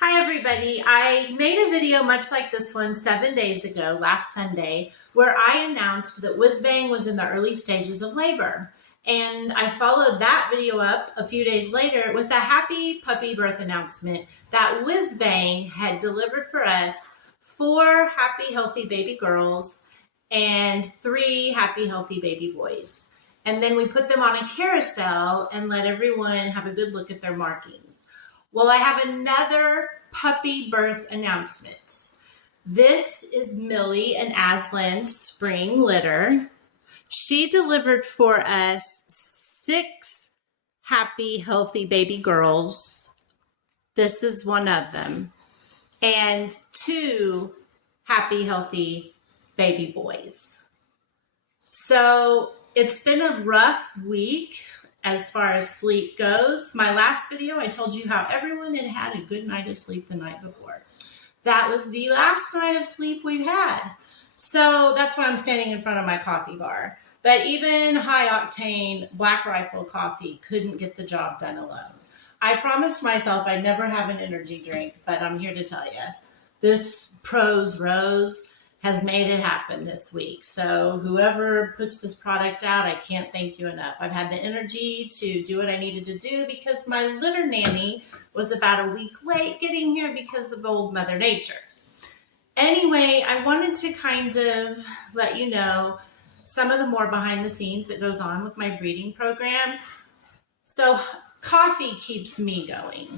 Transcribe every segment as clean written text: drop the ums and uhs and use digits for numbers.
Hi everybody, I made a video much like this one 7 days ago, last Sunday, where I announced that Whizbang was in the early stages of labor. And I followed that video up a few days later with a happy puppy birth announcement that Whizbang had delivered for us 4 happy, healthy baby girls and 3 happy, healthy baby boys. And then we put them on a carousel and let everyone have a good look at their markings. Well, I have another puppy birth announcements. This is Millie and Aslan's spring litter. She delivered for us 6 happy, healthy baby girls. This is one of them. And 2 happy, healthy baby boys. So it's been a rough week as far as sleep goes. My last video, I told you how everyone had had a good night of sleep the night before. That was the last night of sleep we've had. So that's why I'm standing in front of my coffee bar. But even high-octane Black Rifle coffee couldn't get the job done alone. I promised myself I'd never have an energy drink, but I'm here to tell you, this Prose Rose has made it happen this week. So whoever puts this product out, I can't thank you enough. I've had the energy to do what I needed to do because my litter nanny was about a week late getting here because of old Mother Nature. Anyway, I wanted to kind of let you know some of the more behind the scenes that goes on with my breeding program. So coffee keeps me going.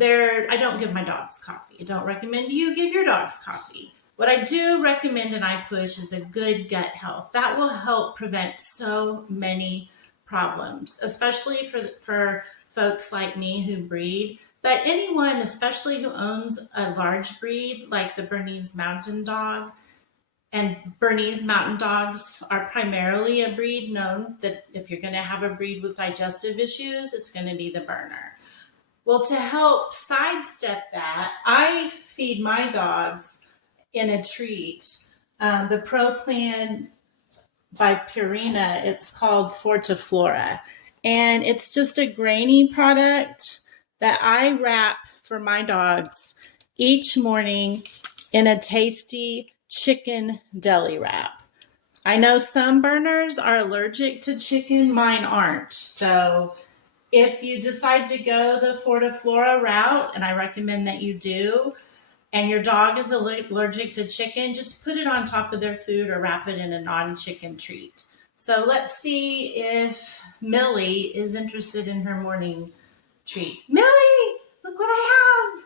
I don't give my dogs coffee. I don't recommend you give your dogs coffee. What I do recommend and I push is a good gut health. That will help prevent so many problems, especially for folks like me who breed, but anyone, especially who owns a large breed like the Bernese Mountain Dog. And Bernese Mountain Dogs are primarily a breed known that if you're going to have a breed with digestive issues, it's going to be the Berner. Well, to help sidestep that, I feed my dogs in a treat, the Pro Plan by Purina. It's called FortiFlora, and it's just a grainy product that I wrap for my dogs each morning in a tasty chicken deli wrap. I know some Berners are allergic to chicken, mine aren't. So if you decide to go the FortiFlora route, and I recommend that you do, and your dog is allergic to chicken, just put it on top of their food or wrap it in a non-chicken treat. So let's see if Millie is interested in her morning treat. Millie, look what I have.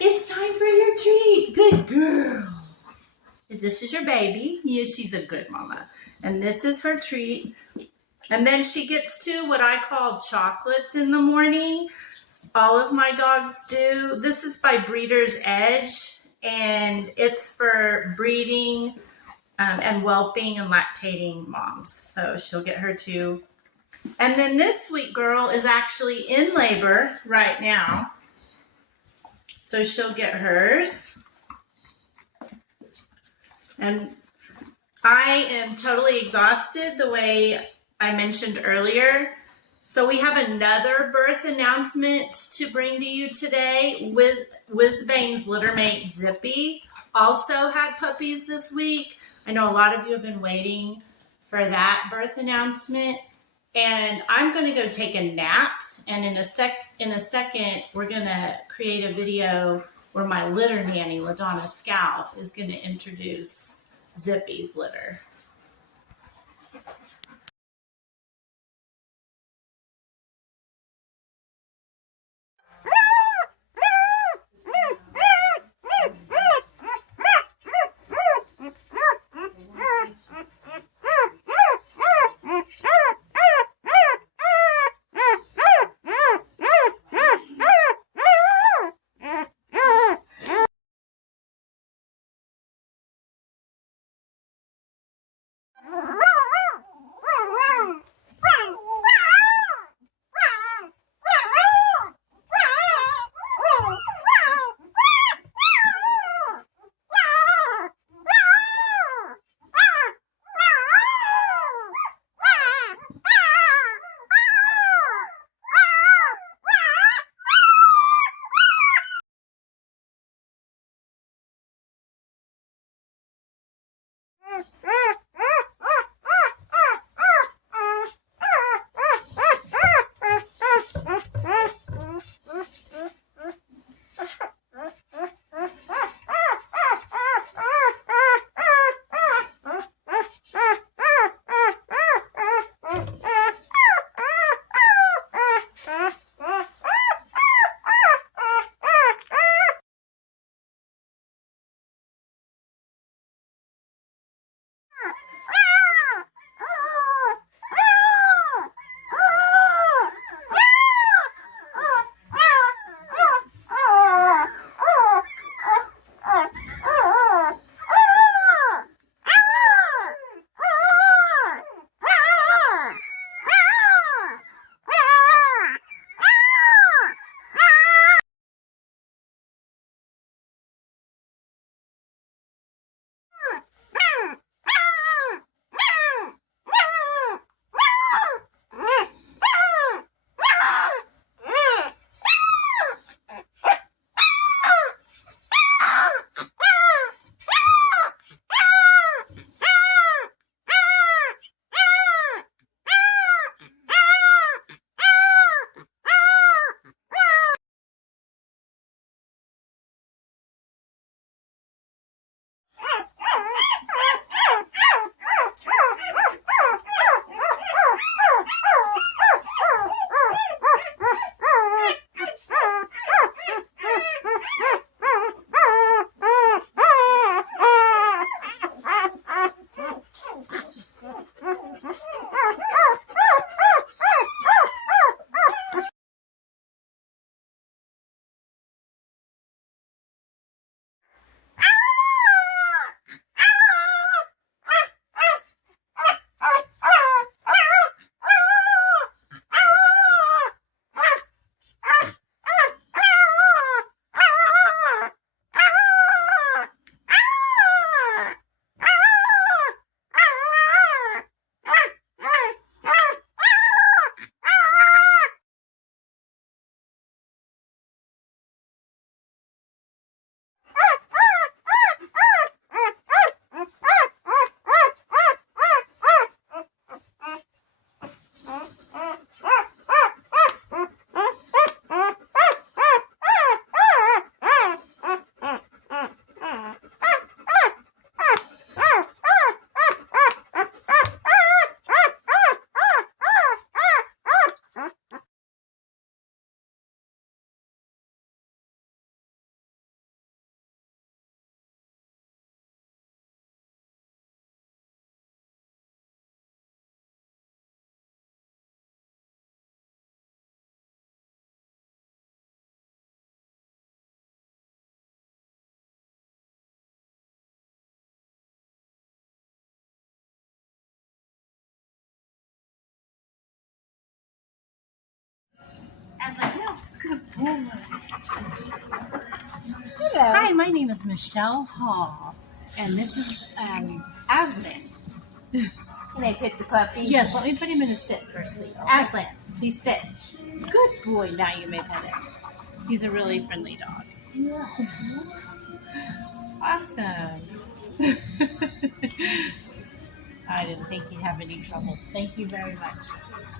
It's time for your treat. Good girl. This is your baby. Yes, she's a good mama. And this is her treat. And then she gets 2 what I call chocolates in the morning. All of my dogs do. This is by Breeder's Edge, and it's for breeding and whelping and lactating moms. So she'll get her 2. And then this sweet girl is actually in labor right now. So she'll get hers. And I am totally exhausted the way I mentioned earlier. So we have another birth announcement to bring to you today. Whizbang's littermate Zippy also had puppies this week. I know a lot of you have been waiting for that birth announcement. And I'm going to go take a nap. And in a second, we're going to create a video where my litter nanny, LaDonna Scout, is going to introduce Zippy's litter. Aslan, no. Good boy. Hello. Hi, my name is Michelle Hall, and this is Aslan. Can I pick the puppy? Yes, let me put him in a sit first, please. Aslan, please sit. Good boy. Now you may pet him. He's a really friendly dog. Yeah. Awesome. I didn't think he'd have any trouble. Thank you very much.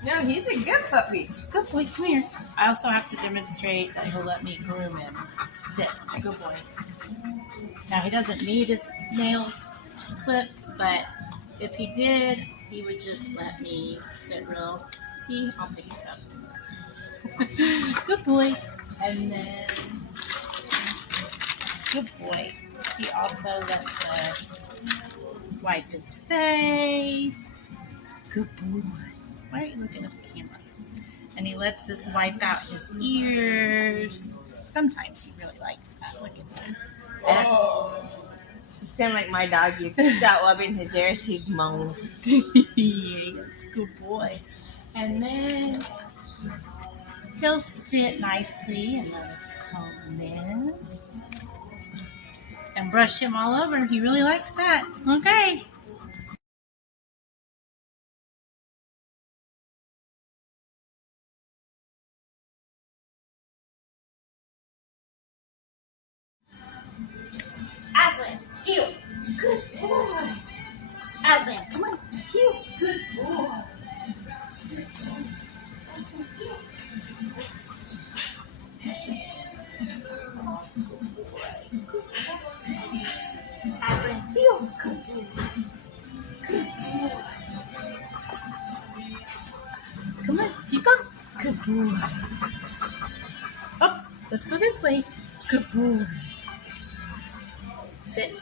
No, he's a good puppy. Good boy, come here. I also have to demonstrate that he'll let me groom him. Sit. Good boy. Now, he doesn't need his nails clipped, but if he did, he would just let me sit real. See, I'll pick it up. Good boy. And then, good boy. He also lets us wipe his face. Good boy. Why are you looking at the camera? And he lets us wipe out his ears. Sometimes he really likes that. Look at that. Oh. It's kind of like my dog. You start rubbing his ears, he moans. It's a good boy. And then he'll sit nicely and let us comb in. And brush him all over. He really likes that. Okay. Aslan, heel. Good boy. Aslan, come on. Heel. Good boy. Aslan, heel. Aslan. Aslan, heel. Good boy. Good boy. Come on, keep up. Good boy. Up. Let's go this way. Good boy. Sit.